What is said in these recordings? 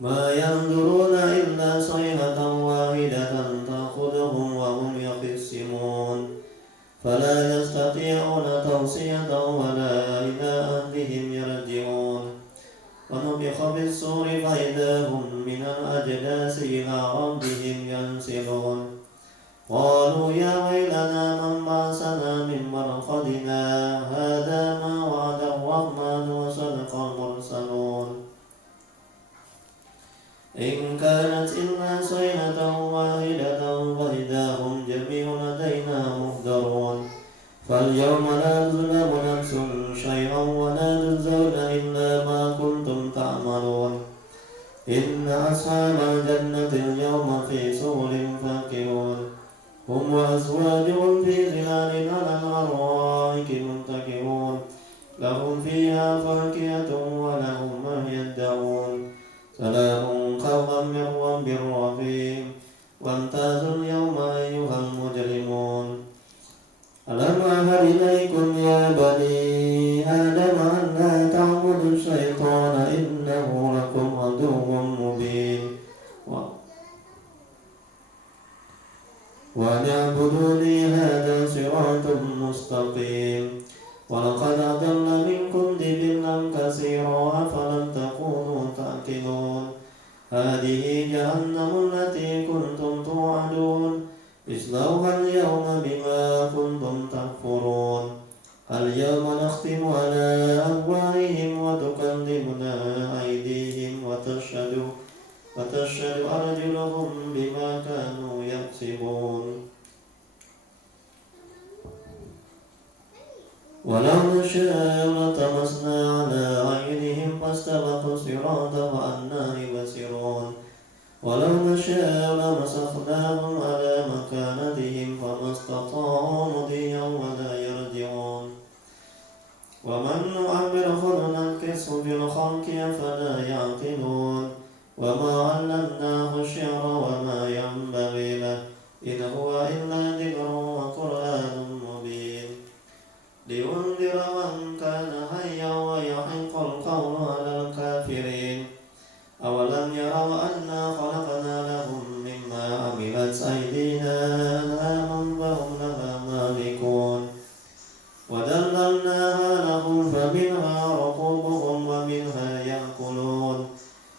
ما ينظرون إلا صيحة واحدة تأخذهم وهم يخصمون فلا يستطيعون توصية ولا إلى أهلهم يرجعون ونفخ في الصور فإذا هم من الأجداث إلى ربهم ينسلون قالوا يا ويلنا من بعثنا من مرقدنا هذا ما وعد الرحمن وصدق المرسلون إن كانت إلا صيحة واحدة فإذا هم جميع لدينا محضرون فاليوم لا تظلم نفس شيئا ولا تجزون إلا ما كنتم تعملون إن أصحاب الجنة اليوم في سرر فاكهون هم وأزواجهم في ظلال على الأرائك متكئون لهم فيها فاكهة ولهم ما يدعون سلام قولا من رب رحيم وامتازوا اليوم أيها المجرمون ألم أعهد إليكم يا بني آدم أن لا تعبدوا الشيطان إنه لكم عدو مبين وأن اعبدوني هذا صراط مستقيم ولقد أضل منكم جبلا كثيرا أفلم تكونوا تعقلون هذه جهنم التي كنتم توعدون اصلوها اليوم بما كنتم تكفرون اليوم نختم على أفواههم وتكلمنا أيديهم وتشهد أرجلهم بما كانوا يكسبون ولو نشاء لطمسنا على أعينهم فاستبقوا الصراط وأنا يبصرون ولو نشاء لمسخناهم على مكانتهم فما استطاعوا مضيا ولا يرجعون ومن نعمره ننكسه في الخلق أفلا يعقلون وما علمناه الشعر وما ينبغي له إن هو إلا ذكر وقرآن مبين لينذر من كان حيا ويحق القول على الكافرين أولم يروا أنا خلقنا لهم مما عملت أيدينا أنعاما فهم لها مالكون وذللناها لهم فمنها ركوبهم ومنها يأكلون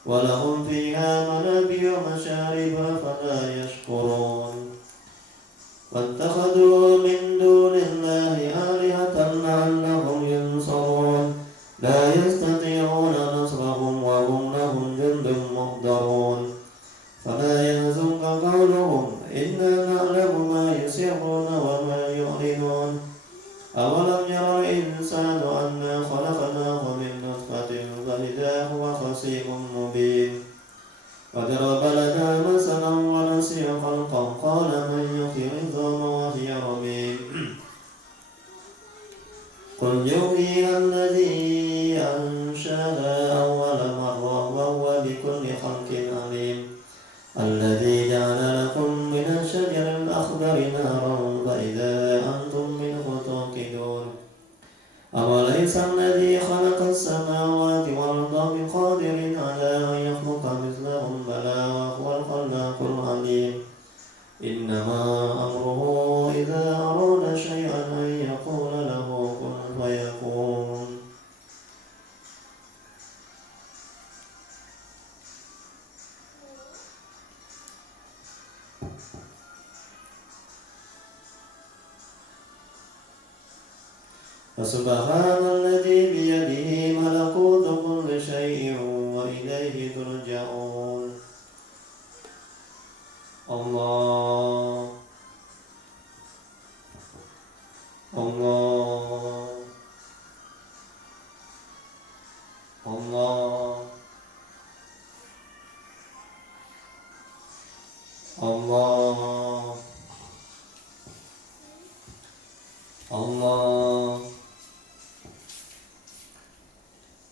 ولهم فيها منابع ومشارب فلا يشكرون واتخذوا من دون الله آلهة لعلهم ينصرون لا يستطيعون نصرهم وهم لهم جند محضرون فلا يحزنك قولهم إنا نعلم ما يسرون وما يعلنون أولم ير الإنسان أنا خلقناه من نطفة فإذا هو خصيم مبين وضرب لنا مثلا ونسي خلقه قال من يحيي العظام وهي رميم قل يحييها الذي أنشأها أول مرة وهو بكل خلق عليم الذي جعل لكم من الشجر الأخضر نارا فإذا أنتم منه توقدون أوليس الذي خلق السماوات والأرض بقادر على أن يخلق مثلهم بلى وهو الخلاق العليم إنما أمره إذا أراد شيئا أن يقول له كن فيكون فسبحان الذي بيده ملكوت كل شيء وإليه ترجعون الله الله الله الله الله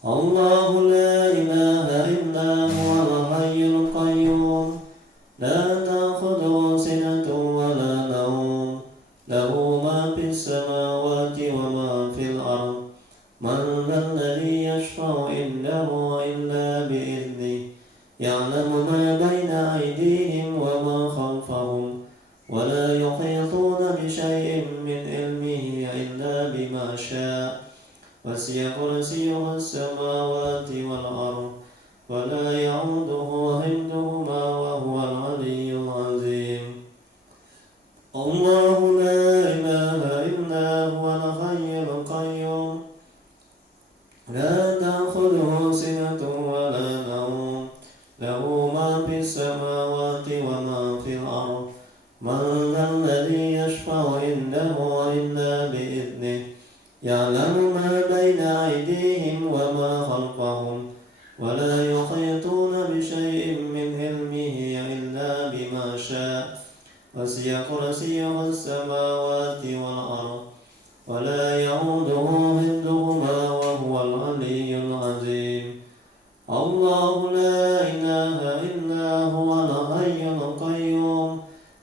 الله لا إله إلا هو الحي القيوم لا تأخذه سنة ولا نوم له ما في السماوات وما في الأرض من ذا الذي يشفع عنده إلا بإذنه يعلم ما بين أيديهم وما خلفهم ولا يحيطون بشيء من علمه إلا بما شاء وسع كرسيه السماوات والأرض ولا يعوده حفظهما وهو العلي العظيم الله لا إله إلا هو الحي القيوم لا تأخذه سنة ولا نوم له ما في السماوات وما في الأرض من ذا الذي يشفع عنده إلا بإذنه يعلم ما بين أيديهم وما خلفهم ولا يحيطون بشيء من علمه إلا بما شاء وسع كرسيه السماوات والأرض ولا يعوده حفظهما وهو العلي العظيم الله لا إله إلا هو الحي القيوم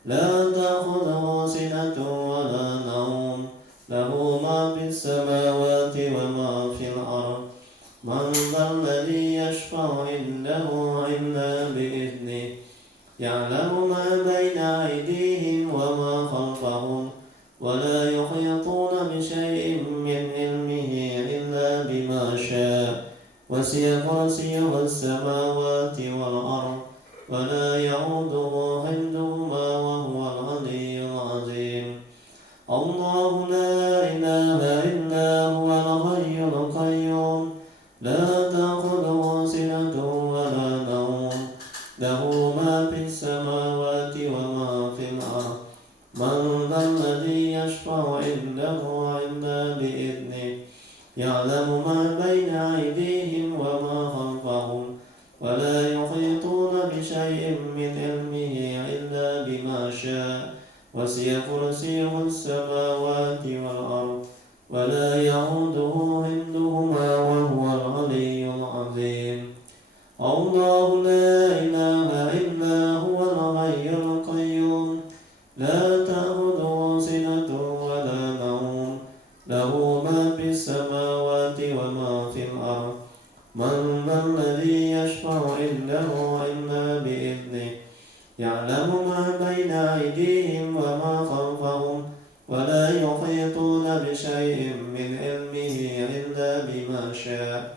لا تأخذه سنة ولا نوم له ما في السماوات وما في الأرض من ذا الذي يشفع عنده إلا بإذنه يعلم ما بين أيديهم وما خلفهم ولا يحيطون بشيء من علمه إلا بما شاء وسع كرسيه السماوات والأرض ولا يعوده حفظهما وهو العلي العظيم الله لا إله إلا هو الحي القيوم لا تأخذه سنة ولا نوم له ما في السماوات وما في الأرض من ذا الذي يشفع عنده إلا بإذنه يعلم ما بين أيديهم وما خلفهم ولا يحيطون بشيء من علمه إلا بما شاء وسع كرسيه السماوات والأرض ولا يعوده حفظهما وهو العلي العظيم الله لا إله إلا هو الحي القيوم لا تأخذه سنة ولا نوم له ما في السماوات وما في الأرض من ذا الذي يشفع عنده إلا بإذنه يعلم ما بين أيديهم وما خلفهم ولا يحيطون بشيء من علمه إلا بما شاء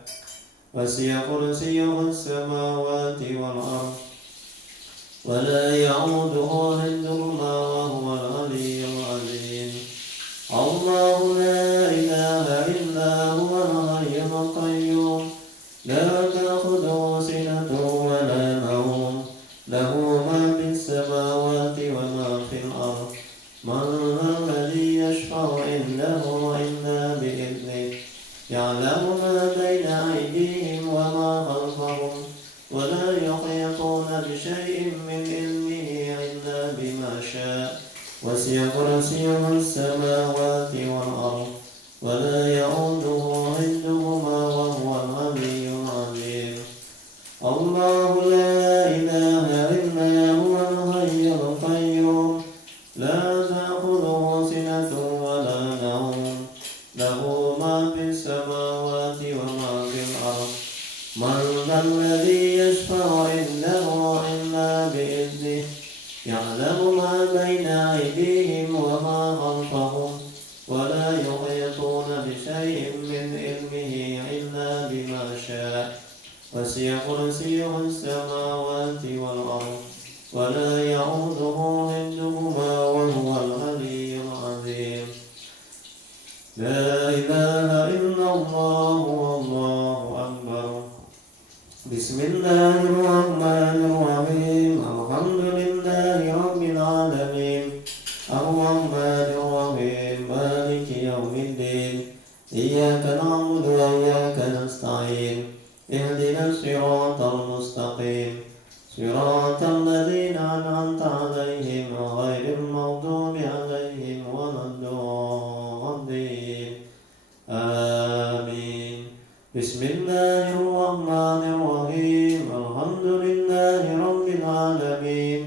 وسع كرسيه السماوات والأرض ولا يعوده حفظهما وهو العلي العظيم الله لا إله إلا هو الحي القيوم لا تأخذه سنة ولا نوم له ما في السماوات وما في الأرض من ذا الذي يشفع عنده إلا بإذنه يعلم ما بين أيديهم وما خلفهم ولا يحيطون بشيء من علمه إلا بما شاء وسع كرسيه السماوات والأرض ولا يعوده حفظهما وهو العلي العظيم الله لا إله إلا هو الحي القيوم لا تأخذه سنة ولا نوم له ما في السماوات وما في الأرض من ذا الذي يشفع عنده إلا بإذنه يعلم ما بين أيديهم وما خلفهم ولا يحيطون بشيء من علمه إلا بما شاء وسع كرسيه السماوات والأرض ولا يعوده حفظهما وهو العلي العظيم لا إله إلا الله والله أكبر بسم الله الرحمن الرحيم الحمد لله رب العالمين الرحمن الرحيم مالك يوم الدين إياك نعبد وإياك نستعين اهدنا الصراط المستقيم صراط الذين أنعمت عليهم غير المغضوب عليهم ولا الضالين آمين بسم الله الرحمن الرحيم الحمد لله رب العالمين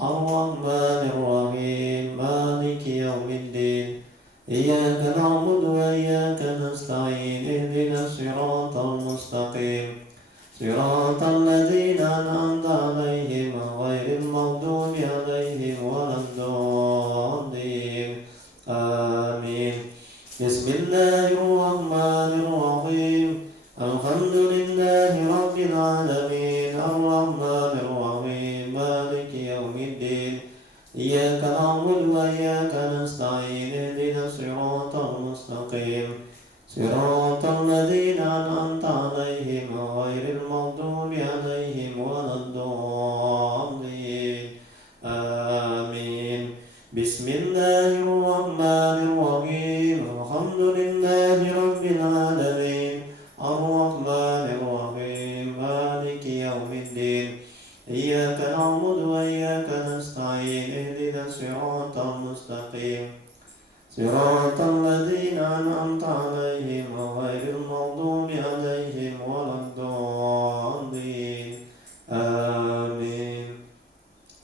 الرحمن الرحيم مالك يوم الدين إياك نعبد وإياك نستعين اهدنا الصراط المستقيم صراط الذين أنعمت عليهم غير المغضوب عليهم ولا الضالين آمين. بسم الله الرحمن الرحيم. الحمد لله رب العالمين الرحمن الرحيم مالك يوم الدين إياك نعبد وإياك نستعين اهدنا الصراط المستقيم صراط الذين أنعمت عليهم غير المغضوب عليهم ولا الضالين آمين. بسم الله الرحمن الرحيم. الحمد لله رب العالمين الرحمن الرحيم مالك يوم الدين إياك نعبد وإياك نستعين اهدنا الصراط المستقيم صراط الذين أنعمت عليهم غير المغضوب عليهم ولا الضالين آمين.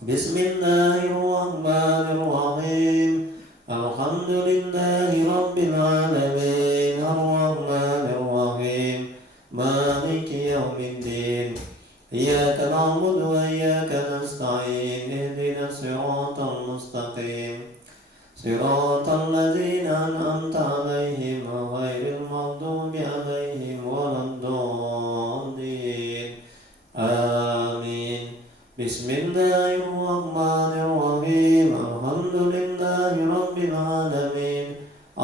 بسم الله الرحمن الرحيم. الحمد لله رب العالمين الرحمن الرحيم مالك يوم الدين إياك نعبد وإياك نستعين اهدنا الصراط المستقيم صراط الذين أنعمت عليهم غير المغضوب عليهم ولا الضالين آمين. بسم الله الرحمن الرحيم. الحمد لله رب العالمين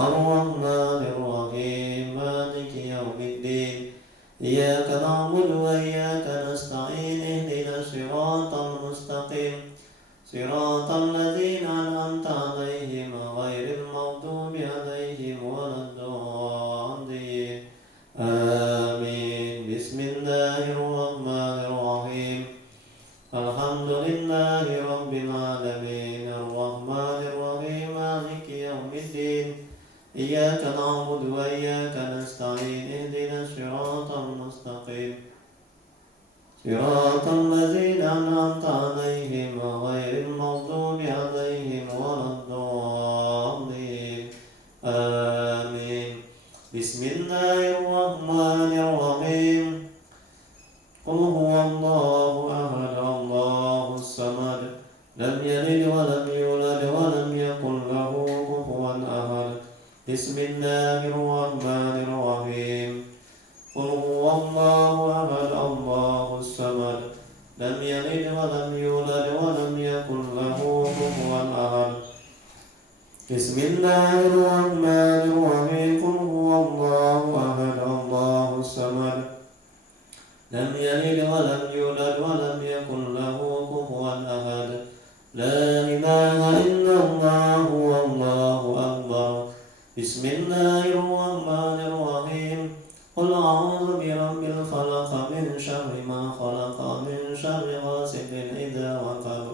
الرحمن الرحيم مالك يوم الدين إياك نعبد وإياك نستعين اهدنا الصراط المستقيم صراط الذين أنعمت عليهم غير المغضوب عليهم ولا الضالين آمين. بسم الله الرحمن الرحيم. الحمد لله رب العالمين الرحمن الرحيم مالك يوم الدين إياك نعبد وإياك نستعين اهدنا الصراط المستقيم صراط الذين أنعمت عليهم غير المغضوب عليهم ولا الضالين آمين. بسم الله الرحمن الرحيم. قل هو الله أحد الله الصمد لم يلد ولم يولد ولم يكن له كفوا أحد. بسم الله الرحمن الرحيم. قل هو الله أحد الله الصمد لم يلد ولم يولد ولم يكن له كفوا أحد. بسم الله الرحمن الرحيم. قل هو الله أحد الله الصمد لم يلد ولم يولد ولم يكن له كفوا أحد. لا إله إلا الله والله أكبر. بسم الله الرحمن الرحيم. قل أعوذ برب الفلق من شر ما خلق من شر غاسق إذا وقب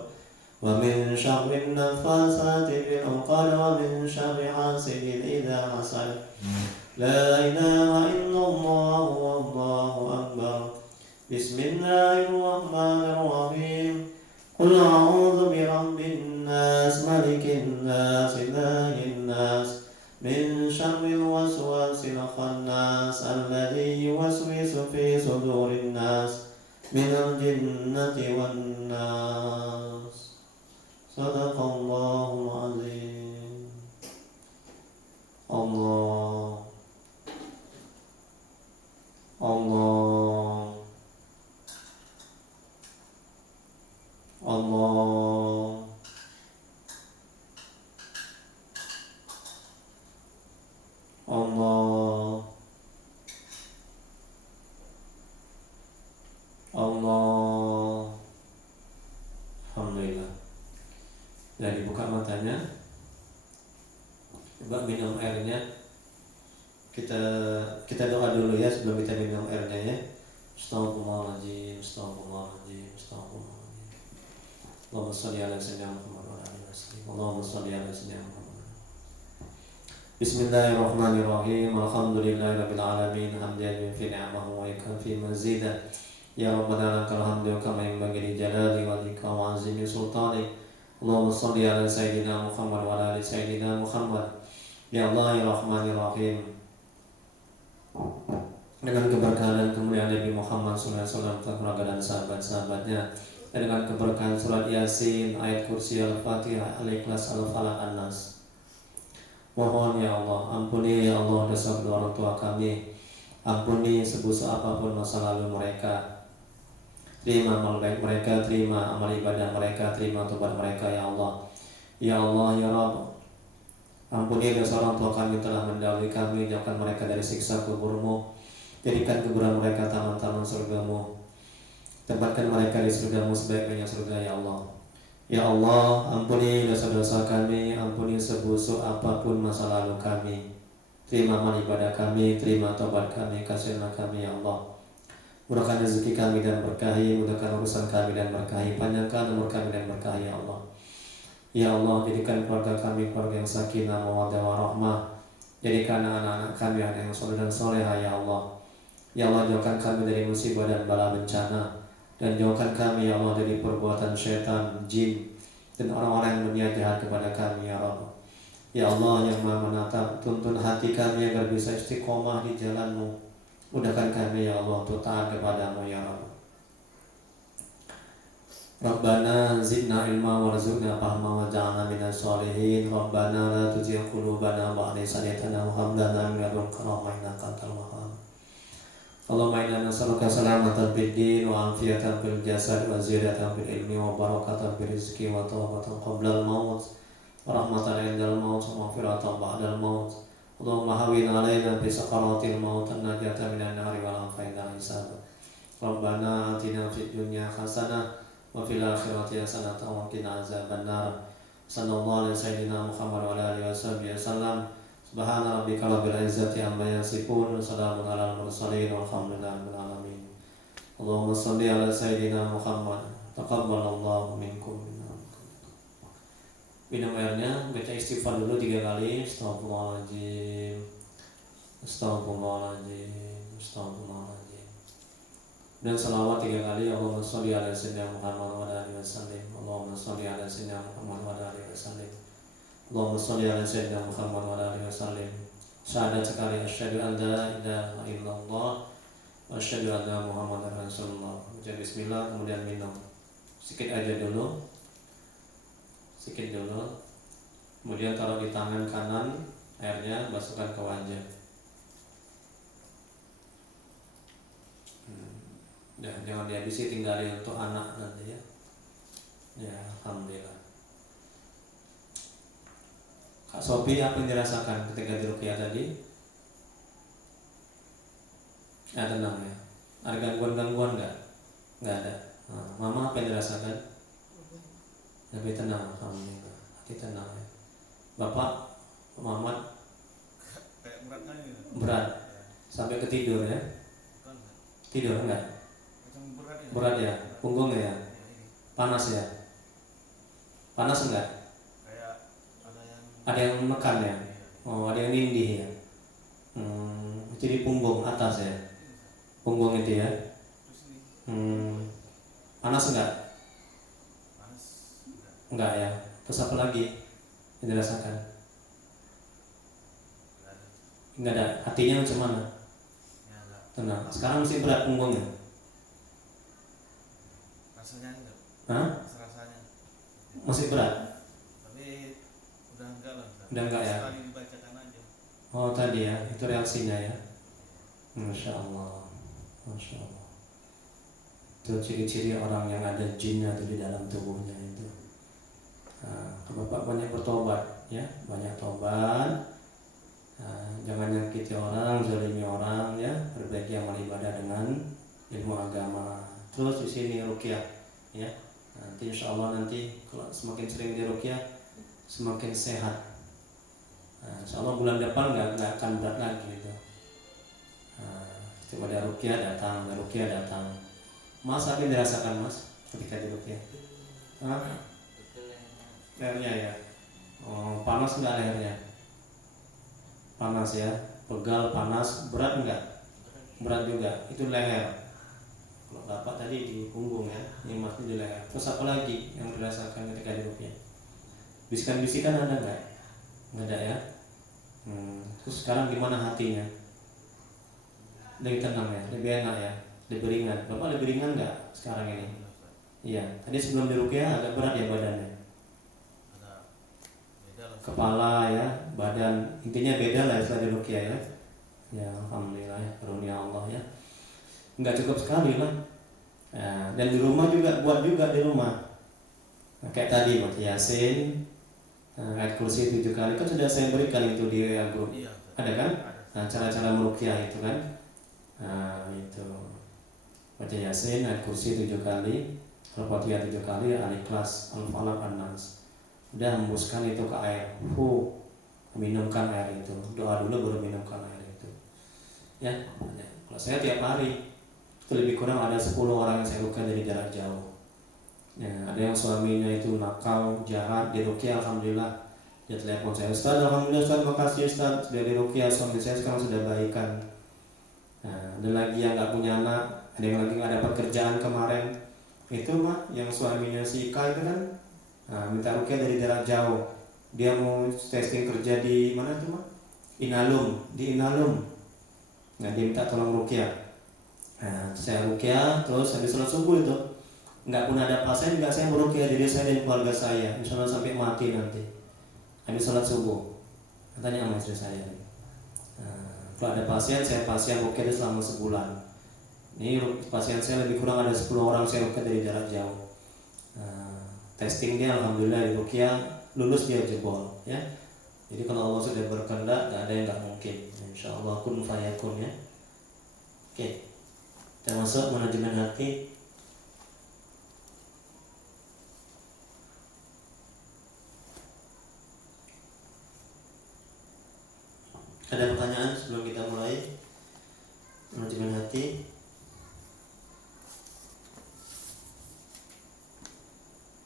ومن شر النفاثات في العقد ومن شر حاسد إذا حسد. لا إله إلا الله والله أكبر. بسم الله الرحمن الرحيم. قل أعوذ برب الناس ملك الناس إله الناس من شر الوسواس الخناس الذي يوسوس في صدور الناس من الجنة والناس. صدق الله العظيم. الله الله الله Allah Allah. Alhamdulillah. Dan dibuka matanya, coba minum airnya. Kita doa dulu ya sebelum kita minum airnya ya. Astagfirullahaladzim, astagfirullahaladzim, astagfirullahaladzim. Allahumma sholli ala sayyidina Muhammad wa ala alihi wasallam. Allahumma sholli ala sayyidina Muhammad. Bismillahirrahmanirrahim. Alhamdulillahirabbil alamin. Hamdan yufi ni'amahu wa yakfi mazidah. Ya Rabbana lakal hamdu kama yanbaghi li jalali wajhika wa 'azimi sultanik. Allahumma sholli ala sayyidina Muhammad wa ala ali sayyidina Muhammad. Ya Allah ya Rahmanir Rahim. dengan keberkahan dan kemuliaan Nabi Muhammad SAW, keluarga dan sahabat-sahabatnya, dan dengan keberkahan surat Yasin, ayat kursi, Al-Fatihah, Al-Ikhlas, Al-Falaq, An-Nas. Mohon ya Allah, ampuni ya Allah dosa kedua orang tua kami, ampuni sebesar apapun masa lalu mereka. Terima amal baik mereka, terima amal ibadah mereka, terima tobat mereka ya Allah. Ya Allah ya Rabb, ampuni dosa orang tua kami telah mendahului kami, jauhkan mereka dari siksa kuburmu, jadikan kuburan mereka taman-taman surgamu, tempatkan mereka di surgamu sebaik-baiknya surga ya Allah. Ya Allah, ampuni dosa-dosa kami, ampuni sebusuk apapun masa lalu kami. Terima amal ibadah kami, terima tobat kami, kasihilah kami ya Allah. Murahkan rezeki kami dan berkahi, mudahkan urusan kami dan berkahi, panjangkan umur kami dan berkahi ya Allah. Ya Allah, jadikan keluarga kami keluarga yang sakinah, mawaddah warahmah. Jadikan anak-anak kami anak yang soleh dan soleha ya Allah. Ya Allah, jauhkan kami dari musibah dan bala bencana, dan jauhkan kami ya Allah dari perbuatan syaitan, jin, dan orang-orang yang berniat jahat kepada kami ya Rabb. Ya Allah yang Maha menatap, tuntun hati kami agar bisa istiqomah di jalan-Mu. Mudahkan kami ya Allah untuk taat kepada-Mu ya Rabb. Rabbana zidna ilma warzuqna fahma waj'alna minas sholihin. Rabbana la tuzigh qulubana ba'da idh hadaytana wa hab lana min ladunka rahmah innaka antal wahhab. Allahumma inna nas'aluka salamatan fid din wa afiyatan fil jasad wa ziyadatan fil ilmi wa barakatan fil rizqi wa tawbatan qabla al-maut wa rahmatan 'indal maut wa maghfiratan ba'dal maut. Allahumma hawwin 'alaina fi sakaratil maut an-najata minan nari wal afiyata hisab. Rabbana atina fid dunya hasanah wa fil akhirati hasanatan wa qina azabannar. Sallallahu alaihi sayyidina Muhammad wa ala alihi wasallam. Subhana rabbika rabbil izzati amma yasifun, salamun alal mursalin, walhamdulillahi rabbil alamin. Allahumma shalli ala sayyidina Muhammad. Taqabbalallahu minkum. Minum airnya, baca istighfar dulu 3 kali. Astagfirullahaladzim, astagfirullahaladzim, astagfirullahaladzim. Dan salawat 3 kali. Allahumma sholli ala sayyidina Muhammad wa ala alihi wasallam. Allahumma sholli ala sayyidina Muhammad wa ala alihi wasallam. Allahumma sholli ala sayyidina Muhammad wa ala alihi wasallam. Syahadat sekali, asyhadu an la ilaha illallah wa asyhadu anna Muhammadar Rasulullah. Baca bismillah kemudian minum. Sedikit aja dulu. Sedikit dulu. Kemudian taruh di tangan kanan, airnya masukkan ke wajah. Jangan dihabisi, tinggalin untuk anak nanti ya. Ya, alhamdulillah. Kak Sophie, apa yang dirasakan ketika di ruqyah tadi? Tenang ya. Ada gangguan-gangguan enggak? Enggak ada. Mama apa yang dirasakan? Lebih tenang, alhamdulillah. Hati tenang ya. Bapak, Muhammad? Berat. Sampai ketidur ya? Tidur enggak? Berat ya? Punggung ya? Panas ya? Panas enggak? Ada yang menekan ya? Oh, ada yang nindih ya? Itu di punggung atas ya? Punggung itu ya? Panas enggak? Enggak ya? Terus apa lagi yang dirasakan? Enggak ada. Hatinya macam mana? Tenang. Sekarang masih berat punggungnya? Rasanya enggak? Hah? Rasanya masih berat? Tapi udah enggak lah. Udah enggak ya? Sekali dibacakan aja. Oh tadi ya, itu reaksinya ya. Masya Allah, Masya Allah. Itu ciri-ciri orang yang ada jinnya itu di dalam tubuhnya itu. Bapak banyak bertobat ya, banyak tobat. Jangan nyakiti orang, zalimi orang ya, perbaiki amal ibadah dengan ilmu agama. Terus di sini ruqyah ya. Nanti insya Allah nanti kalau semakin sering di ruqyah semakin sehat. Insya Allah bulan depan nggak akan berat lagi gitu. Coba ada ruqyah datang, ada ruqyah datang. Mas apa yang dirasakan mas ketika di ruqyah? Lehernya ya. Oh, panas nggak lehernya? Panas ya, pegal, panas, berat enggak? Berat juga. Itu leher. Kalau bapak tadi di punggung ya, yang mas di leher. Terus apa lagi yang dirasakan ketika di ruqyah? Bisikan-bisikan ada enggak? Enggak ada ya. Terus sekarang gimana hatinya? lebih tenang ya, lebih enak ya, lebih ringan. Bapak lebih ringan nggak sekarang ini? Alhamdulillah, Ustaz. Iya. Tadi sebelum diruqyah agak berat ya badannya, Ada beda lah, Ustaz. kepala ya, badan, intinya beda lah setelah diruqyah ya. Ya alhamdulillah ya, karunia Allah ya. Nggak cukup sekali lah. Nah, dan di rumah juga buat juga di rumah. Nah, kayak tadi baca Yasin, ayat kursi 7 kali kan sudah saya berikan itu di WA group. Iya, Ustaz. Ada kan? Ada, Ustaz. Nah, cara-cara meruqyah itu kan. Nah, itu baca Yasin, ayat kursi 7 kali, Al-Fatihah 7 kali, Al-Ikhlas, Al-Falaq, An-Nas. Udah hembuskan itu ke air. Minumkan air itu. Doa dulu baru minumkan air itu. Ya. Kalau saya tiap hari itu lebih kurang ada 10 orang yang saya ruqyah dari jarak jauh. Ya, ada yang suaminya itu nakal, jahat, diruqyah alhamdulillah. Dia telepon saya, Ustaz, alhamdulillah Ustaz, makasih Ustaz, sudah diruqyah, suami saya sekarang sudah baikan. Nah, ada lagi yang nggak punya anak, ada yang lagi nggak dapat kerjaan kemarin. Itu mah yang suaminya si Ika itu kan, minta ruqyah dari jarak jauh. Dia mau testing kerja di mana tuh mah? Inalum, di Inalum. Nah, dia minta tolong ruqyah. Nah, saya ruqyah, terus habis sholat subuh itu nggak pun ada pasien, nggak saya meruqyah diri saya dan keluarga saya, misalnya sampai mati nanti. Habis sholat subuh, katanya sama istri saya. Kalau ada pasien, saya pasien ruqyah selama sebulan. Ini pasien saya lebih kurang ada 10 orang saya ruqyah dari jarak jauh. Testing dia alhamdulillah di ruqyah lulus dia jebol ya. Jadi kalau Allah sudah berkehendak, nggak ada yang nggak mungkin. Insya Allah kun fayakun ya. Oke. Kita masuk manajemen hati. Ada pertanyaan sebelum kita mulai manajemen hati?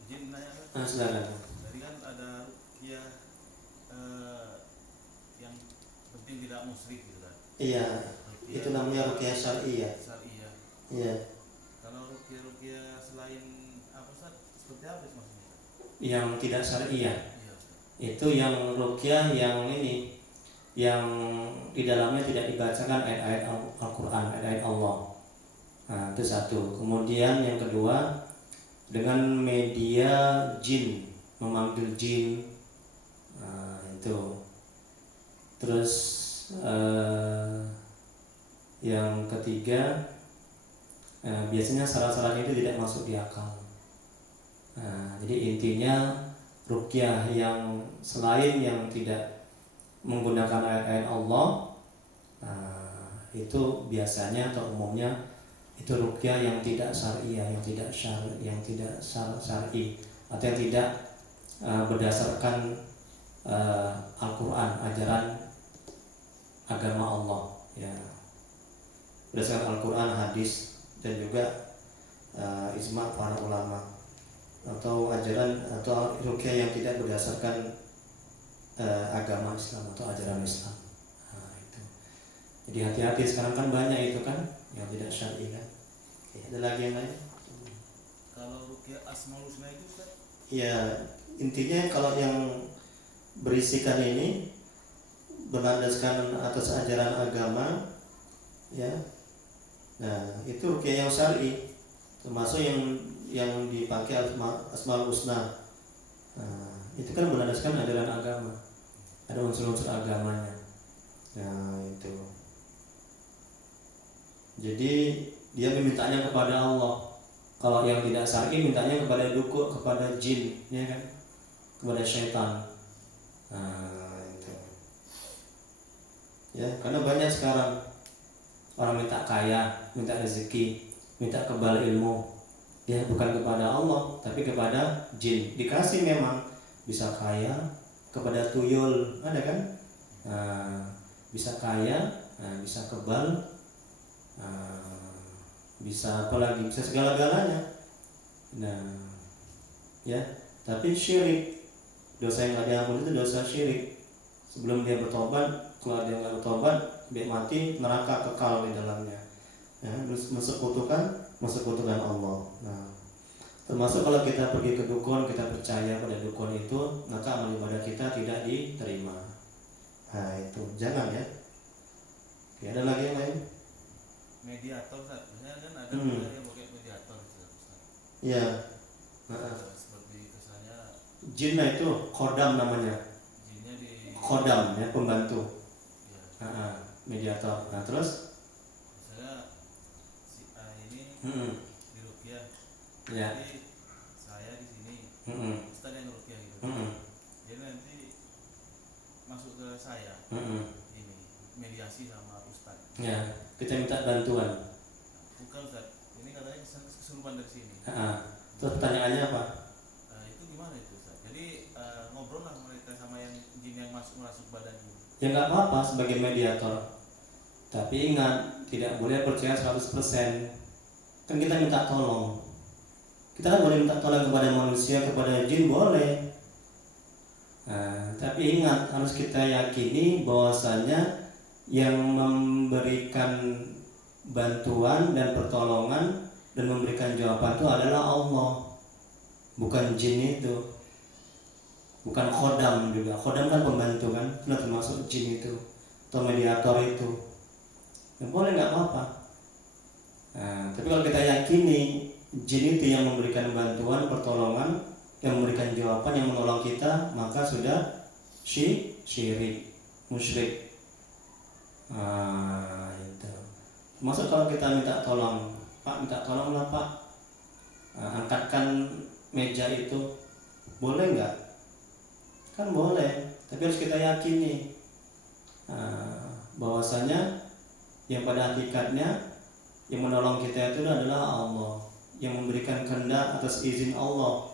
Izin nanya, Ustaz. Silakan. Tadi kan ada ruqyah yang penting tidak musyrik gitu kan. Iya, Ruqyah itu namanya ruqyah syar'iyah. syariah. Iya. Kalau ruqyah selain apa, Ustaz? Seperti apa maksudnya? Yang tidak syar'iyah Iya, Ustaz. itu yang ruqyah yang ini, yang di dalamnya tidak dibacakan ayat-ayat Al-Quran, ayat-ayat Allah. Nah, itu satu. Kemudian yang kedua, dengan media jin, memanggil jin. Nah, itu. Terus yang ketiga, biasanya syarat-syaratnya itu tidak masuk di akal. Jadi intinya ruqyah yang selain yang tidak menggunakan ayat-ayat Allah, itu biasanya atau umumnya itu ruqyah yang tidak syariah, yang tidak syar'i atau yang tidak berdasarkan Al-Quran, ajaran agama Allah ya, berdasarkan Al-Quran, hadis dan juga ijma' para ulama, atau ajaran atau ruqyah yang tidak berdasarkan agama Islam atau ajaran Islam. Nah, itu. Jadi hati-hati, sekarang kan banyak itu kan yang tidak syar'i kan. Oke, ada lagi yang lain? Kalau ruqyah Asmaul Husna itu, Ustaz? Ya, intinya kalau yang berisikan ini berlandaskan atas ajaran agama ya. Nah, itu ruqyah yang syar'i, termasuk yang dipakai Asmaul Husna. Nah, itu kan berlandaskan ajaran agama, ada unsur-unsur agamanya. Nah, itu. Jadi dia memintanya kepada Allah. Kalau yang tidak syar'i mintanya kepada dukun, kepada jin, ya kan, kepada syaitan. Nah, itu. Ya, karena banyak sekarang orang minta kaya, minta rezeki, minta kebal ilmu. Ya, bukan kepada Allah, tapi kepada jin. Dikasih memang, bisa kaya kepada tuyul, ada kan? Bisa kaya, bisa kebal, bisa apa lagi, bisa segala-galanya. Nah, ya, tapi syirik, dosa yang ada diampuni itu dosa syirik. Sebelum dia bertobat, kalau dia nggak bertobat, dia mati, neraka kekal di dalamnya. Ya, terus mensekutukan Allah. Nah, termasuk kalau kita pergi ke dukun, kita percaya pada dukun itu, maka amal ibadah kita tidak diterima. Nah, itu jangan ya. Oke, ada lagi yang lain? mediator Ustaz. Biasanya kan ada Hmm. juga yang pakai mediator Ustaz. Ya. Seperti kesannya Jin itu khodam namanya. jinnya di Khodam ya, pembantu. ya, Mediator. Nah terus? misalnya si A ini di ruqyah. Ya. Jadi saya di sini, Ustaz yang ruqyah gitu. Jadi nanti masuk ke saya. Ini mediasi sama Ustaz. Ya, kita minta bantuan. Bukan Ustaz, ini katanya kesurupan dari sini. Terus pertanyaannya apa? Itu gimana itu Ustaz? Jadi ngobrol lah mereka sama yang jin yang masuk badan ini. Ya nggak apa-apa sebagai mediator. Tapi ingat, tidak boleh percaya 100%. Kan kita minta tolong. Kita kan boleh minta tolong kepada manusia, kepada jin boleh. Tapi ingat, harus kita yakini bahwasanya yang memberikan bantuan dan pertolongan dan memberikan jawaban itu adalah Allah, bukan jin itu, bukan khodam juga. Khodam kan pembantu kan, itu termasuk jin itu atau mediator itu. Ya, boleh nggak apa-apa. Tapi kalau kita yakini jin itu yang memberikan bantuan, pertolongan, yang memberikan jawaban, yang menolong kita, maka sudah syirik, musyrik. Itu. Maksud kalau kita minta tolong, Pak minta tolonglah Pak, angkatkan meja itu, boleh nggak? Kan boleh, tapi harus kita yakini bahwasanya yang pada hakikatnya yang menolong kita itu adalah Allah, yang memberikan kehendak atas izin Allah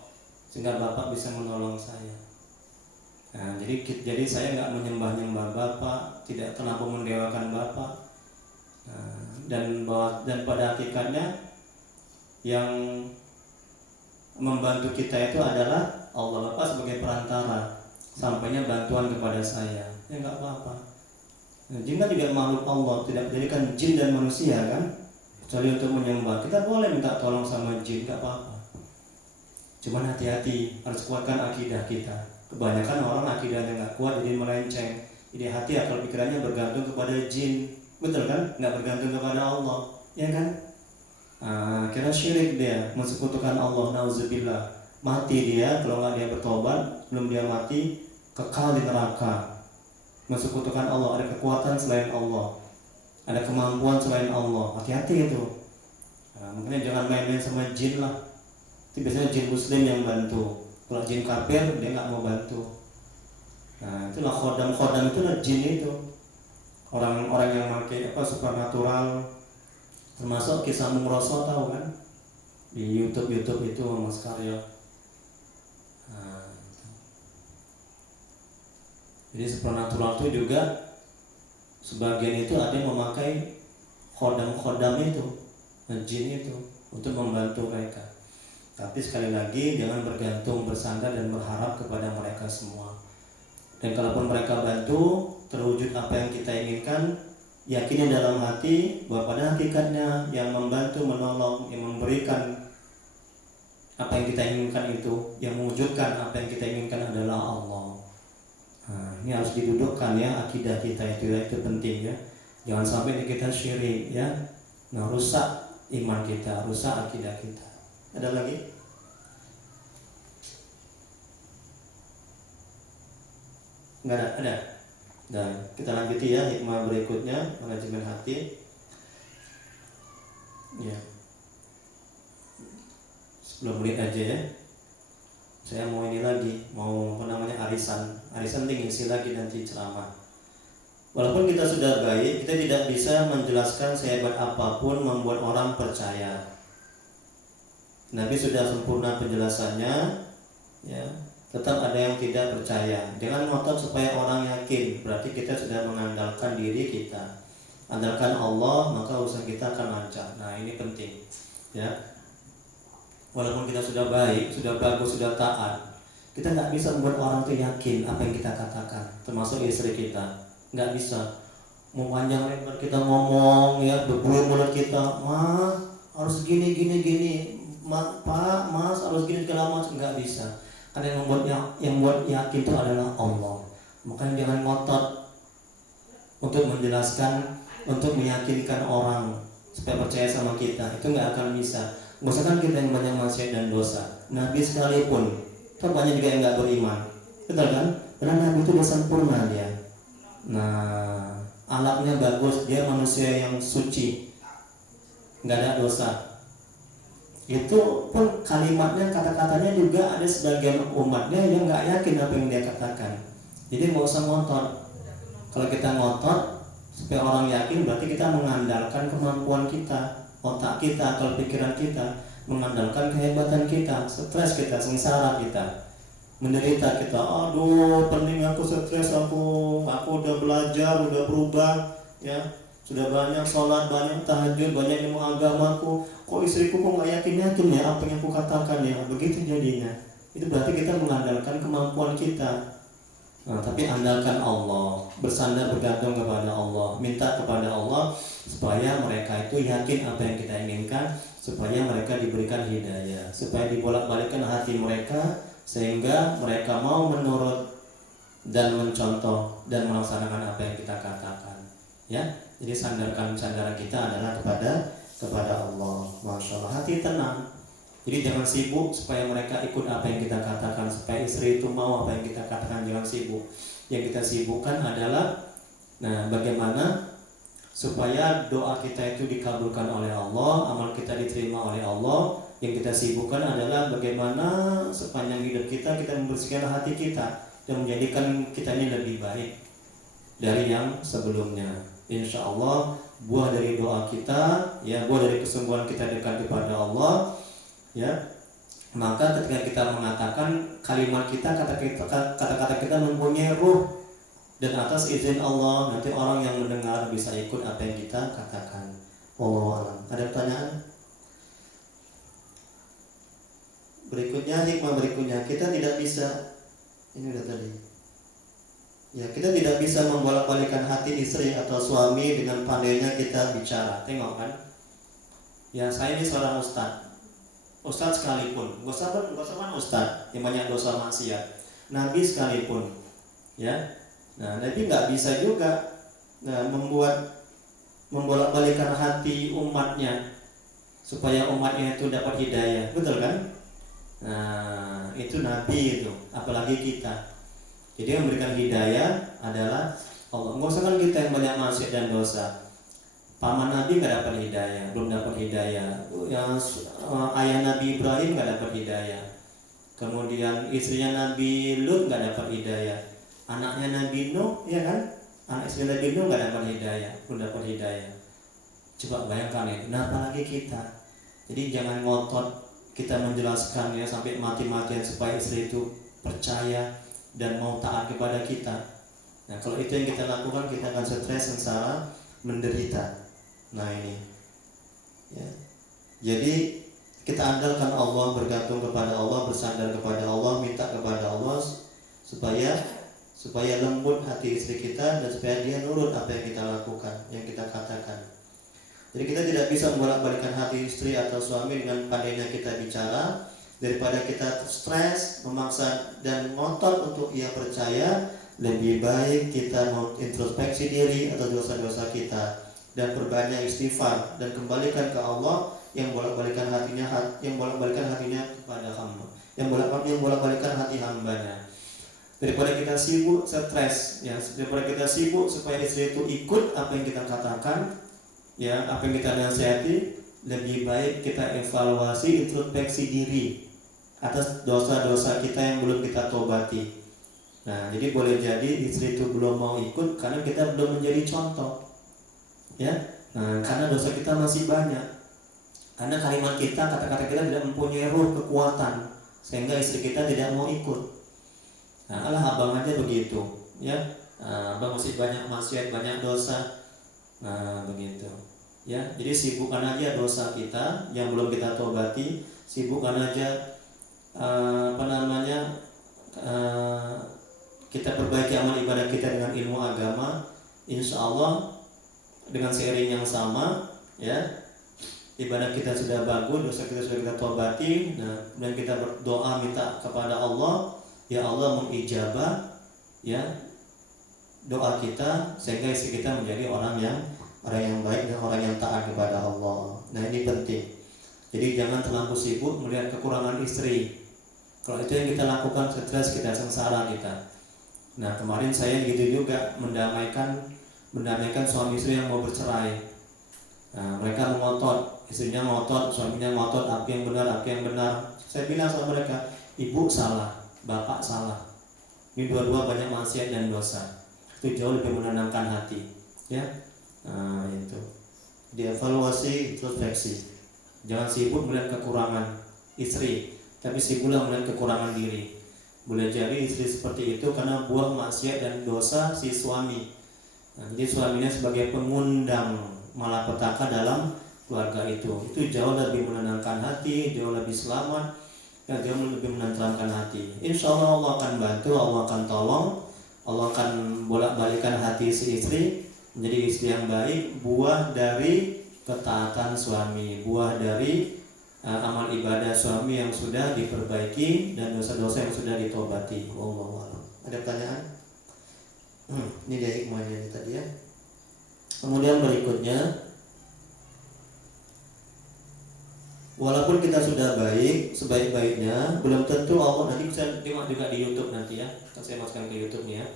sehingga Bapak bisa menolong saya. Jadi saya nggak menyembah Bapak, tidak terlalu mendewakan Bapak, dan pada hakikatnya yang membantu kita itu adalah Allah. Bapak sebagai perantara sampainya bantuan kepada saya, ya nggak apa-apa. Jin kan juga makhluk Allah, tidak menjadikan jin dan manusia kan, kecuali untuk menyembah. Kita boleh minta tolong sama jin, nggak apa-apa. Cuman hati-hati, harus kuatkan akidah kita. Kebanyakan orang akidahnya nggak kuat, jadi melenceng. Jadi hati akal pikirannya bergantung kepada jin, betul kan? Nggak bergantung kepada Allah, ya kan? Kira syirik dia, mensekutukan Allah, nauzubillah. Mati dia, kalau nggak dia bertobat, belum dia mati, kekal di neraka. Mensekutukan Allah, ada kekuatan selain Allah, ada kemampuan selain Allah. Hati-hati itu. Makanya jangan main-main sama jin lah. Itu biasanya jin muslim yang bantu. Kalau jin kafir dia nggak mau bantu. Itulah khodam itu lah jin itu. Orang-orang yang pakai supernatural, termasuk kisah Mung-Roso, tahu kan? Di YouTube itu Mas Karyo. Jadi supernatural itu juga sebagian itu ada yang memakai khodam itu, jin itu untuk membantu mereka. Tapi sekali lagi jangan bergantung, bersandar dan berharap kepada mereka semua. Dan kalaupun mereka bantu terwujud apa yang kita inginkan, yakini dalam hati bahwa pada hakikatnya yang membantu, menolong, yang memberikan apa yang kita inginkan itu, yang mewujudkan apa yang kita inginkan adalah Allah. Ini harus didudukkan ya, akidah kita itu penting ya. Jangan sampai kita syirik ya. Rusak iman kita, rusak akidah kita. Ada lagi? Enggak ada. Dan kita lanjuti ya hikmah berikutnya, manajemen hati. Ya. 10 menit aja ya. Saya mau ini lagi, mau arisan tinggi ngisi lagi nanti ceramah. Walaupun kita sudah baik, kita tidak bisa menjelaskan sehebat apapun membuat orang percaya. Nabi sudah sempurna penjelasannya, ya. Tetap ada yang tidak percaya. Jangan ngotot supaya orang yakin, berarti kita sudah mengandalkan diri kita. Andalkan Allah, maka usaha kita akan lancar. Nah ini penting, ya. Walaupun kita sudah baik, sudah bagus, sudah taat, kita nggak bisa membuat orang itu yakin apa yang kita katakan, termasuk istri kita. Nggak bisa. Mau panjang lebar kita ngomong, ya, berbuih mulut kita, harus gini, Pak, Mas harus gini segala macam, nggak bisa. Karena yang membuat yakin itu adalah Allah. Makanya jangan ngotot untuk menjelaskan, untuk meyakinkan orang supaya percaya sama kita, itu nggak akan bisa. Misalkan kita yang banyak maksiat dan dosa, Nabi sekalipun, kan banyak juga yang nggak beriman, betul kan? Karena Nabi itu udah sempurna dia. Nah, alatnya bagus, dia manusia yang suci, nggak ada dosa. Itu pun kalimatnya, kata-katanya juga ada sebagian umatnya yang nggak yakin apa yang dia katakan. Jadi nggak usah ngotot. Kalau kita ngotot supaya orang yakin, berarti kita mengandalkan kemampuan kita, otak kita, atau pikiran kita, mengandalkan kehebatan kita, stres kita, sengsara kita, menderita kita. Aduh, pening aku stres, aku udah belajar, udah berubah, ya. Sudah banyak sholat, banyak tahajud, banyak ilmu agamaku. Kok istriku kok nggak yakin ya apa yang aku katakan ya? Begitu jadinya. Itu berarti kita mengandalkan kemampuan kita. Nah, tapi andalkan Allah, bersandar bergantung kepada Allah, minta kepada Allah supaya mereka itu yakin apa yang kita inginkan, supaya mereka diberikan hidayah, supaya dibolak-balikkan hati mereka sehingga mereka mau menurut dan mencontoh dan melaksanakan apa yang kita katakan. Ya. Jadi sandaran kita adalah kepada Allah. Masya Allah, hati tenang. Jadi jangan sibuk supaya mereka ikut apa yang kita katakan, supaya istri itu mau apa yang kita katakan, jangan sibuk. Yang kita sibukkan adalah bagaimana supaya doa kita itu dikabulkan oleh Allah, amal kita diterima oleh Allah. Yang kita sibukkan adalah bagaimana sepanjang hidup kita membersihkan hati kita dan menjadikan kita ini lebih baik dari yang sebelumnya. Insya Allah buah dari doa kita, ya, buah dari kesungguhan kita dekat kepada Allah, ya, maka ketika kita mengatakan kalimat kita, kata-kata kita mempunyai ruh, dan atas izin Allah nanti orang yang mendengar bisa ikut apa yang kita katakan. Wallahu a'lam. Ada pertanyaan? Berikutnya, hikmah berikutnya, kita tidak bisa, ini udah tadi. Ya, kita tidak bisa membolak-balikan hati istri atau suami dengan pandainya kita bicara. Tengok kan? Ya, saya ini seorang ustadz sekalipun, gak usah kan ustadz yang banyak dosa maksiat, Nabi sekalipun, ya. Nah, Nabi nggak bisa juga membolak-balikan hati umatnya supaya umatnya itu dapat hidayah, betul kan? Nah, itu Nabi itu, apalagi kita. Jadi yang memberikan hidayah adalah Allah. Nggak usah kan kita yang banyak maksiat dan dosa. Paman Nabi nggak dapat hidayah, belum dapat hidayah. Ayah Nabi Ibrahim nggak dapat hidayah. Kemudian istrinya Nabi Lut nggak dapat hidayah. Anaknya Nabi Nuh, ya kan? Anak istri Nabi Nuh nggak dapat hidayah, belum dapat hidayah. Coba bayangkan itu. Nah, apalagi kita. Jadi jangan ngotot kita menjelaskan ya sampai mati-matian supaya istri itu percaya dan mau taat kepada kita. Nah, kalau itu yang kita lakukan, kita akan stres, sengsara, menderita. Nah, ini ya. Jadi kita andalkan Allah, bergantung kepada Allah, bersandar kepada Allah, minta kepada Allah supaya lembut hati istri kita dan supaya dia nurut apa yang kita lakukan, yang kita katakan. Jadi kita tidak bisa membolak-balikan hati istri atau suami dengan pandainya kita bicara. Daripada kita stres, memaksa dan ngotot untuk ia percaya, lebih baik kita mau introspeksi diri atau dosa-dosa kita dan perbanyak istighfar dan kembalikan ke Allah yang bolak-balikan hatinya kepada hamba, yang bolak-balikan hati hambanya. Daripada kita sibuk stres, ya, daripada kita sibuk supaya istri itu ikut apa yang kita katakan, ya, apa yang kita nasihati, lebih baik kita evaluasi, introspeksi diri atas dosa-dosa kita yang belum kita tobati. Nah, jadi boleh jadi istri itu belum mau ikut karena kita belum menjadi contoh, ya. Nah, karena dosa kita masih banyak, karena kalimat kita, kata-kata kita tidak mempunyai ruh, kekuatan, sehingga istri kita tidak mau ikut. Nah, alah abang aja begitu, ya. Nah, abang masih banyak maksiat, banyak dosa. Nah, begitu, ya. Jadi sibukkan aja dosa kita yang belum kita tobati, sibukkan aja kita perbaiki amal ibadah kita dengan ilmu agama. Insya Allah dengan seiring yang sama, ya, ibadah kita sudah bagus, dosa kita sudah kita tobati. Nah, dan kita berdoa minta kepada Allah, ya Allah mengijabah, ya, doa kita sehingga istri kita menjadi orang yang orang yang baik dan orang yang taat kepada Allah. Nah ini penting. Jadi jangan terlalu sibuk melihat kekurangan istri. Kalau itu yang kita lakukan, stres kita, sengsara kita. Nah kemarin saya gitu juga mendamaikan suami istri yang mau bercerai. Nah, mereka mengotot, istrinya ngotot, suaminya ngotot, apa yang benar. Saya bilang sama mereka, ibu salah, bapak salah. Ini dua-dua banyak maksiat dan dosa. Itu jauh lebih menenangkan hati, ya. Nah, itu. Dievaluasi, introspeksi. Jangan sibuk melihat kekurangan istri, tapi sibuklah melihat kekurangan diri. Boleh jadi istri seperti itu karena buah maksiat dan dosa si suami. Nah, jadi suaminya sebagai pengundang malapetaka dalam keluarga itu jauh lebih menenangkan hati, jauh lebih selamat, dan jauh lebih menenteramkan hati. Insya Allah Allah akan bantu, Allah akan tolong, Allah akan bolak-balikan hati si istri menjadi istri yang baik, buah dari ketaatan suami, buah dari amal ibadah suami yang sudah diperbaiki dan dosa-dosa yang sudah ditobati. Wallahu a'lam. Ada pertanyaan? Ini dia hikmahnya tadi ya. Kemudian berikutnya, walaupun kita sudah baik sebaik-baiknya, belum tentu Allah, nanti bisa tengok juga di YouTube nanti ya. Saya masukkan ke YouTube nih ya.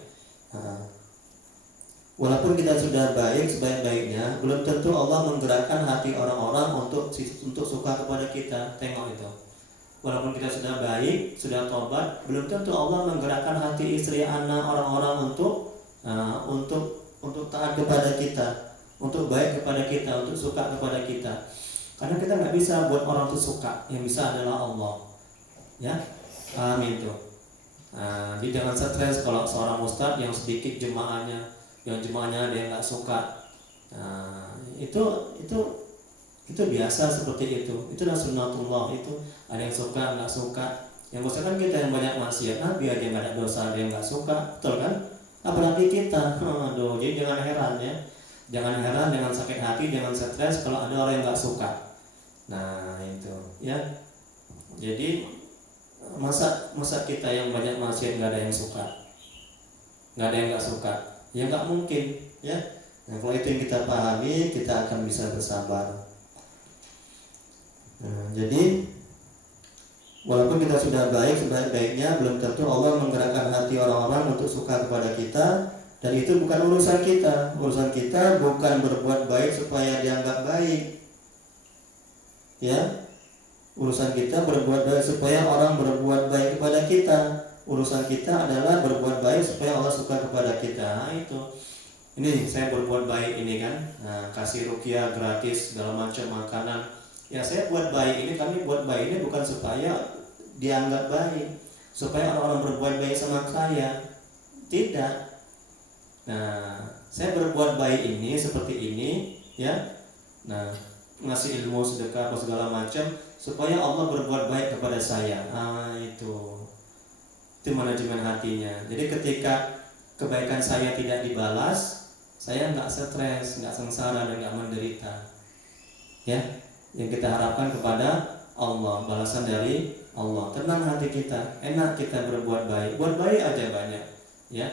Walaupun kita sudah baik sebaik-baiknya, belum tentu Allah menggerakkan hati orang-orang untuk suka kepada kita. Tengok itu. Walaupun kita sudah baik, sudah tobat, belum tentu Allah menggerakkan hati istri, anak, orang-orang untuk taat kepada kita, untuk baik kepada kita, untuk suka kepada kita. Karena kita nggak bisa buat orang itu suka, yang bisa adalah Allah. Ya, amin tuh. Jadi jangan stres kalau seorang ustadz yang sedikit jemaahnya ada yang nggak suka. Itu biasa seperti itu. Itulah sunnatullah. Itu ada yang suka, nggak suka. Yang suka kan kita yang banyak maksiat. Nabi aja nggak ada dosa, ada yang nggak suka, betul kan? Apalagi kita. Jadi jangan heran ya. Jangan heran, jangan sakit hati, jangan stres kalau ada orang yang nggak suka. Nah itu ya. Jadi masa kita yang banyak maksiat nggak ada yang suka, nggak ada yang nggak suka, ya nggak mungkin ya. Nah kalau itu yang kita pahami, kita akan bisa bersabar. Nah, jadi walaupun kita sudah baik sebaik-baiknya, belum tentu Allah menggerakkan hati orang-orang untuk suka kepada kita. Dan itu bukan urusan kita. Urusan kita bukan berbuat baik supaya dianggap baik, ya. Urusan kita berbuat baik supaya orang berbuat baik kepada kita. Urusan kita adalah berbuat baik supaya Allah suka kepada kita. Nah, itu. Ini saya berbuat baik ini kan, kasih ruqyah gratis segala macam makanan. Ya saya buat baik ini, kami buat baik ini bukan supaya dianggap baik, supaya orang-orang berbuat baik sama saya. Tidak. Nah, saya berbuat baik ini seperti ini, ya. Nah, ngasih ilmu, sedekah, apa segala macam supaya Allah berbuat baik kepada saya. Itu manajemen hatinya. Jadi ketika kebaikan saya tidak dibalas, saya nggak stres, nggak sengsara, dan nggak menderita. Ya, yang kita harapkan kepada Allah, balasan dari Allah. Tenang hati kita, enak kita berbuat baik, buat baik aja banyak, ya.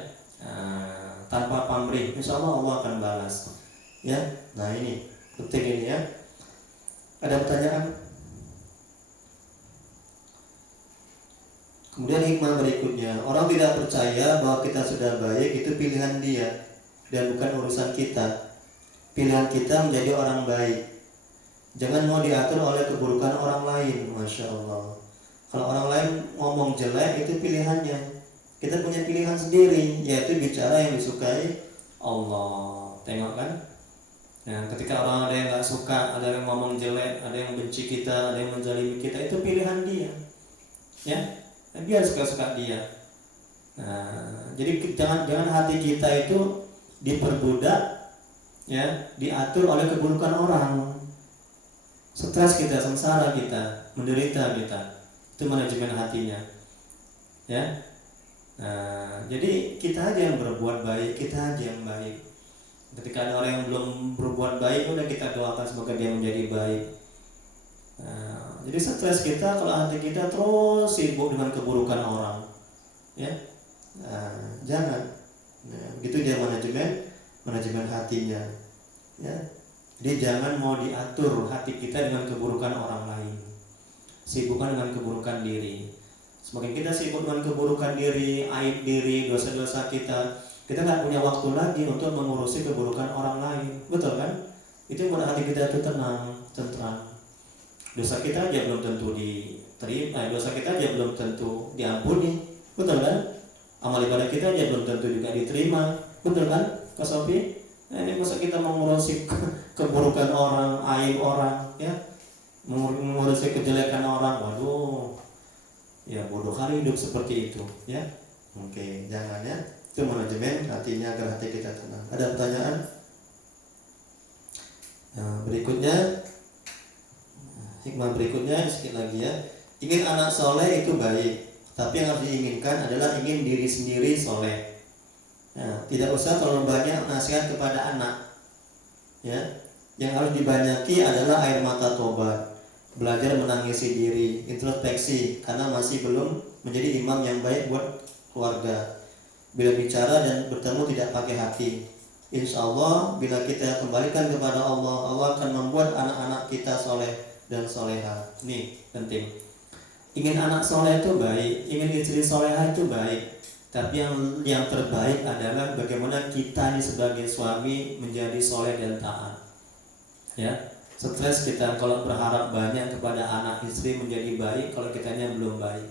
Tanpa pamrih, insya Allah Allah akan balas. Ya, nah ini penting ini ya. Ada pertanyaan? Kemudian hikmah berikutnya, orang tidak percaya bahwa kita sudah baik itu pilihan dia dan bukan urusan kita. Pilihan kita menjadi orang baik. Jangan mau diatur oleh keburukan orang lain. Masya Allah. Kalau orang lain ngomong jelek itu pilihannya. Kita punya pilihan sendiri, yaitu bicara yang disukai Allah. Tengok kan? Nah, ketika orang ada yang nggak suka, ada yang ngomong jelek, ada yang benci kita, ada yang menzalimi kita, itu pilihan dia, ya. Biar suka-suka dia. Nah, jadi jangan hati kita itu diperbudak, ya, diatur oleh keburukan orang. Stres kita, sengsara kita, menderita kita, itu manajemen hatinya, ya. Nah, jadi kita aja yang berbuat baik, kita aja yang baik. Ketika ada orang yang belum berbuat baik, udah kita doakan semoga dia menjadi baik. Nah, jadi stres kita kalau hati kita terus sibuk dengan keburukan orang, ya. Nah, jangan. Nah, begitu dia manajemen hatinya. Ya. Jadi jangan mau diatur hati kita dengan keburukan orang lain. Sibukkan dengan keburukan diri. Semakin kita sibuk dengan keburukan diri, aib diri, dosa-dosa kita nggak punya waktu lagi untuk mengurusi keburukan orang lain. Betul kan? Itu membuat hati kita itu tenang, tentram. Dosa kita aja belum tentu diterima, dosa kita aja belum tentu diampuni. Betul kan? Amal ibadah kita aja belum tentu juga diterima. Betul kan, Kak Sofi? Nah, ini masa kita mengurusi keburukan orang, aib orang, ya, mengurusi kejelekan orang, waduh, ya bodoh kali hidup seperti itu, ya. Oke, jangan ya. Itu manajemen hatinya agar hati kita tenang. Ada pertanyaan? Nah, berikutnya, hikmah berikutnya sedikit lagi ya. Ingin anak soleh itu baik, tapi yang harus diinginkan adalah ingin diri sendiri soleh. Nah, tidak usah terlalu banyak nasihat kepada anak. Ya, yang harus dibanyaki adalah air mata tobat, belajar menangisi diri, introspeksi, karena masih belum menjadi imam yang baik buat keluarga. Bila bicara dan bertemu tidak pakai hati, insya Allah bila kita kembalikan kepada Allah, Allah akan membuat anak-anak kita soleh dan soleha. Nih penting. Ingin anak soleh itu baik, ingin istri soleha itu baik. Tapi yang terbaik adalah bagaimana kita ini sebagai suami menjadi soleh dan taat. Ya, stres kita kalau berharap banyak kepada anak istri menjadi baik, kalau kitanya belum baik.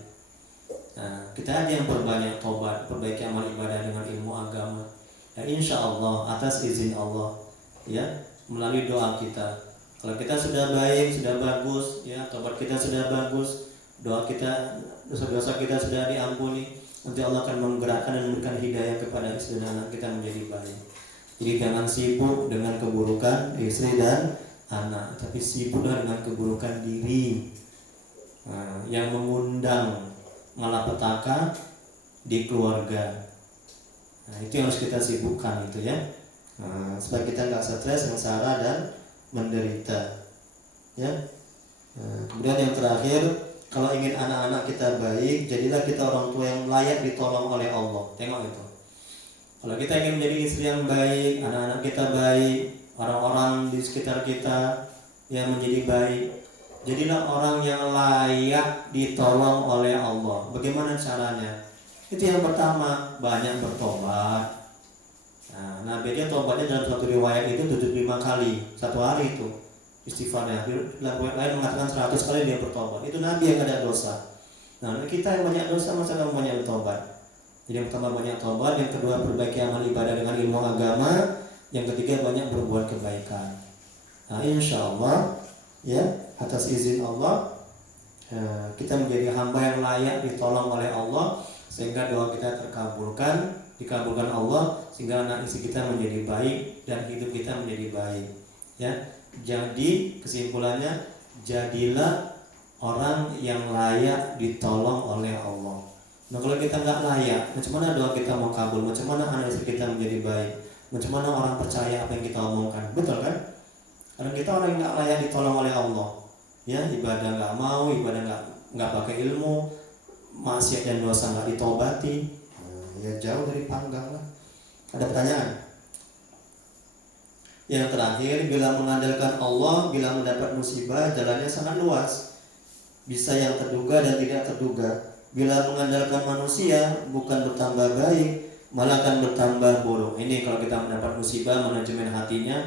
Nah, kita aja yang perbanyak tobat, perbaiki amal ibadah dengan ilmu agama. Ya, insya Allah atas izin Allah, ya, melalui doa kita. Kalau kita sudah baik, sudah bagus, ya, tobat kita sudah bagus, doa kita, dosa-dosa kita sudah diampuni, nanti Allah akan menggerakkan dan memberikan hidayah kepada istri dan anak kita menjadi baik. Jadi jangan sibuk dengan keburukan istri dan anak, tapi sibuklah dengan keburukan diri. Nah, yang mengundang malapetaka di keluarga. Nah, itu yang harus kita sibukkan itu ya. Nah, supaya kita nggak stres, sengsara dan menderita. Ya. Nah, kemudian yang terakhir, kalau ingin anak-anak kita baik, jadilah kita orang tua yang layak ditolong oleh Allah. Tengok itu. Kalau kita ingin menjadi istri yang baik, anak-anak kita baik, orang-orang di sekitar kita yang menjadi baik, jadilah orang yang layak ditolong oleh Allah. Bagaimana caranya? Itu yang pertama, banyak bertobat. Nah, Nabi dia tobatnya dalam satu riwayat itu 75 kali satu hari itu istighfarnya. Dalam riwayat lain mengatakan 100 kali dia bertobat. Itu Nabi yang ada dosa. Nah, kita yang banyak dosa, masa kamu banyak bertobat? Jadi yang pertama banyak tobat, yang kedua perbaiki amal ibadah dengan ilmu agama, yang ketiga banyak berbuat kebaikan. Nah, insya Allah ya, atas izin Allah kita menjadi hamba yang layak ditolong oleh Allah, sehingga doa kita dikabulkan Allah, sehingga anak istri kita menjadi baik dan hidup kita menjadi baik. Ya, jadi kesimpulannya, jadilah orang yang layak ditolong oleh Allah. Nah, kalau kita nggak layak, macam mana doa kita mau kabul? Macam mana anak istri kita menjadi baik? Macam mana orang percaya apa yang kita omongkan? Betul kan? Karena kita orang yang nggak layak ditolong oleh Allah. Ya, ibadah nggak mau, ibadah nggak pakai ilmu, maksiat dan dosa nggak ditobati, ya jauh dari panggang lah. Ada pertanyaan? Yang terakhir, bila mengandalkan Allah, bila mendapat musibah, jalannya sangat luas, bisa yang terduga dan tidak terduga. Bila mengandalkan manusia, bukan bertambah baik, malah akan bertambah buruk. Ini kalau kita mendapat musibah, manajemen hatinya,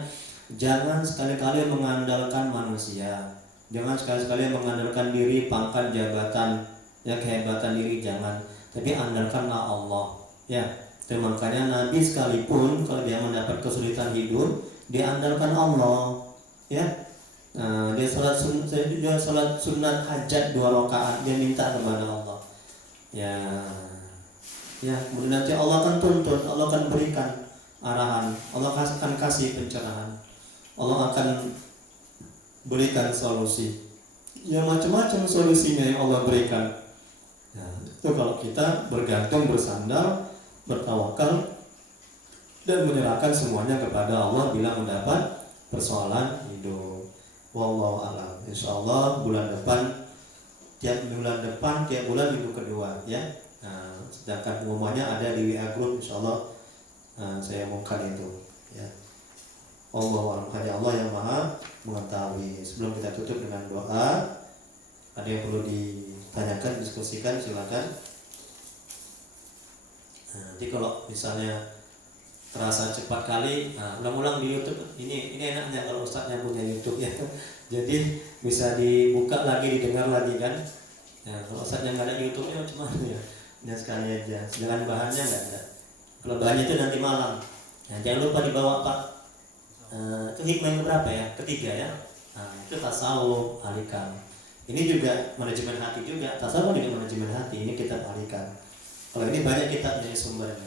jangan sekali-kali mengandalkan manusia, jangan sekali-kali mengandalkan diri, pangkat, jabatan, ya, kehebatan diri, jangan. Tapi andalkanlah Allah. Ya, itu makanya Nabi sekalipun kalau dia mendapat kesulitan hidup, dia andalkan Allah. Ya, nah, dia salat sunat hajat 2 rakaat, dia minta kepada Allah. Ya, kemudian nanti Allah akan tuntun, Allah akan berikan arahan, Allah akan kasih pencerahan, Allah akan berikan solusi. Ya, macam-macam solusinya yang Allah berikan. Ya, itu kalau kita bergantung, bersandar, bertawakal dan menyerahkan semuanya kepada Allah bila mendapat persoalan hidup. Wallahu a'lam. Insyaallah tiap bulan minggu kedua ya. Nah, sedangkan pengumumannya ada di WA group, insyaallah saya umumkan itu ya. Allahu a'lam. Hanya Allah yang maha mengetahui. Sebelum kita tutup dengan doa, ada yang perlu ditanyakan, diskusikan, silakan. Nanti kalau misalnya terasa cepat kali, ulang-ulang di YouTube. Ini enaknya kalau ustadznya punya YouTube ya. Jadi bisa dibuka lagi, didengar lagi kan. Kalau ustadznya nggak ada YouTube-nya cuma ya sekali aja. Sedangkan bahannya nggak ada. Kalau bahannya itu nanti malam. Jangan lupa dibawa Pak. Itu hikmah yang berapa ya? Ketiga ya. Itu tasawuf, alihkan. Ini juga manajemen hati juga. Tasawuf juga manajemen hati. Ini kitab alihkan. Kalau ini banyak kitabnya sumbernya.